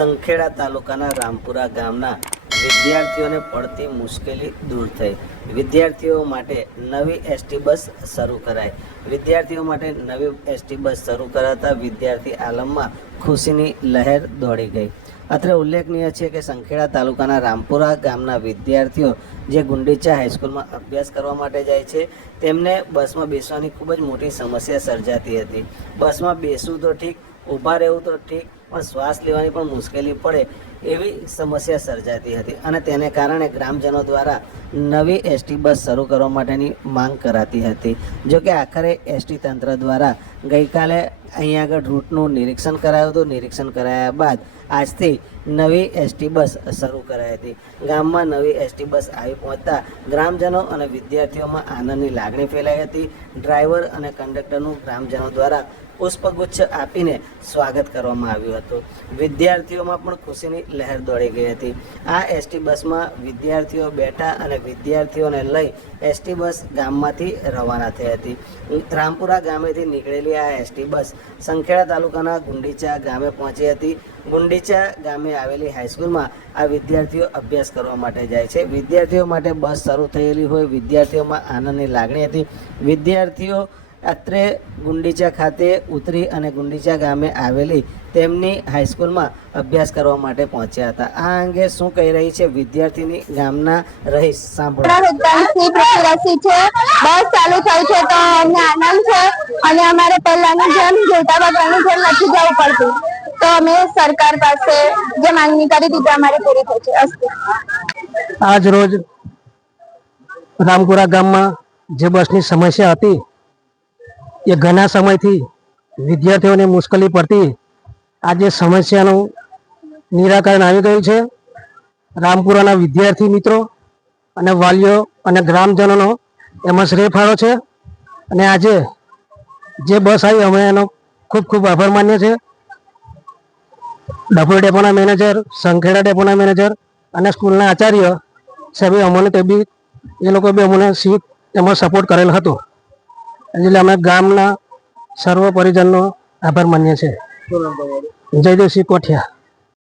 સંખેડા તાલુકાના રામપુરા ગામના વિદ્યાર્થીઓને પડતી મુશ્કેલી દૂર થઈ। વિદ્યાર્થીઓ માટે નવી એસટી બસ શરૂ કરાઈ। વિદ્યાર્થીઓ માટે નવી એસટી બસ શરૂ કરાતા વિદ્યાર્થી આલમમાં ખુશીની લહેર દોડી ગઈ। અત્રે ઉલ્લેખનીય છે કે સંખેડા તાલુકાના રામપુરા ગામના વિદ્યાર્થીઓ જે ગુંડીચા હાઈસ્કૂલમાં અભ્યાસ કરવા માટે જાય છે તેમને બસમાં બેસવાની ખૂબ જ મોટી સમસ્યા સર્જાતી હતી। બસમાં બેસવું તો ઠીક, ઊભા રહેવું તો ઠીક, પણ શ્વાસ લેવાની પણ મુશ્કેલી પડે એવી સમસ્યા સર્જાતી હતી અને તેને કારણે ગ્રામજનો દ્વારા નવી એસટી બસ શરૂ કરવા માટેની માંગ કરાતી હતી। જો કે આખરે એસટી તંત્ર દ્વારા ગઈકાલે અહીંયા આગળ રૂટનું નિરીક્ષણ કરાયું હતું। નિરીક્ષણ કરાયા બાદ આજથી નવી એસટી બસ શરૂ કરાઈ હતી। ગામમાં નવી એસટી બસ આવી પહોંચતા ગ્રામજનો અને વિદ્યાર્થીઓમાં આનંદની લાગણી ફેલાઈ હતી। ડ્રાઈવર અને કંડક્ટરનું ગ્રામજનો દ્વારા પુષ્પગુચ્છ આપીને સ્વાગત કરવામાં આવ્યું હતું। વિદ્યાર્થીઓમાં પણ ખુશીની લહેર દોડી ગઈ હતી। આ એસટી બસમાં વિદ્યાર્થીઓ બેઠા અને વિદ્યાર્થીઓને લઈ એસટી બસ ગામમાંથી રવાના થઈ હતી। રામપુરા ગામેથી નીકળેલી આ એસટી બસ સંખેડા તાલુકાના ગુંડીચા ગામે પહોંચી હતી। ગુંડીચા ગામે આવેલી હાઈસ્કૂલમાં આ વિદ્યાર્થીઓ અભ્યાસ કરવા માટે જાય છે। વિદ્યાર્થીઓ માટે બસ શરૂ થયેલી હોય વિદ્યાર્થીઓમાં આનંદની લાગણી હતી। વિદ્યાર્થીઓ અત્રે ગુંડીચા ખાતે ઉતરી અને ગુંડીચા ગામે આવેલી તેમની હાઈસ્કૂલમાં અભ્યાસ કરવા માટે પહોંચ્યા હતા। આ અંગે શું કહી રહી છે વિદ્યાર્થીની ગામના રહીશ સાંભળો। બસ ચાલુ થઈ છે તો અમને આનંદ છે અને અમારે પહેલાની જેમ જોઈતા વગરની જેમ નથી જવું પડતું, તો અમે સરકાર પાસે જે માંગણી કરી હતી અમારી પૂરી થઈ છે। આજ રોજ રામપુરા ગામમાં જે બસની સમસ્યા હતી એ ઘણા સમયથી વિદ્યાર્થીઓને મુશ્કેલી પડતી, આજે સમસ્યાનું નિરાકરણ આવી ગયું છે। રામપુરાના વિદ્યાર્થી મિત્રો અને વાલીઓ અને ગ્રામજનોનો એમાં શ્રેય ફાળો છે અને આજે જે બસ આવી અમે એનો ખૂબ ખૂબ આભાર માનીએ છીએ। ડભોઈ ડેપોના મેનેજર, સંખેડા ડેપોના મેનેજર અને સ્કૂલના આચાર્ય સાહેબે અમને તે બી એ લોકો બી અમને એમાં સપોર્ટ કરેલ હતો, એટલે અમે ગામના સર્વ પરિજનનો આભાર માનીએ છીએ। જયદેવસિંહ કોઠિયા।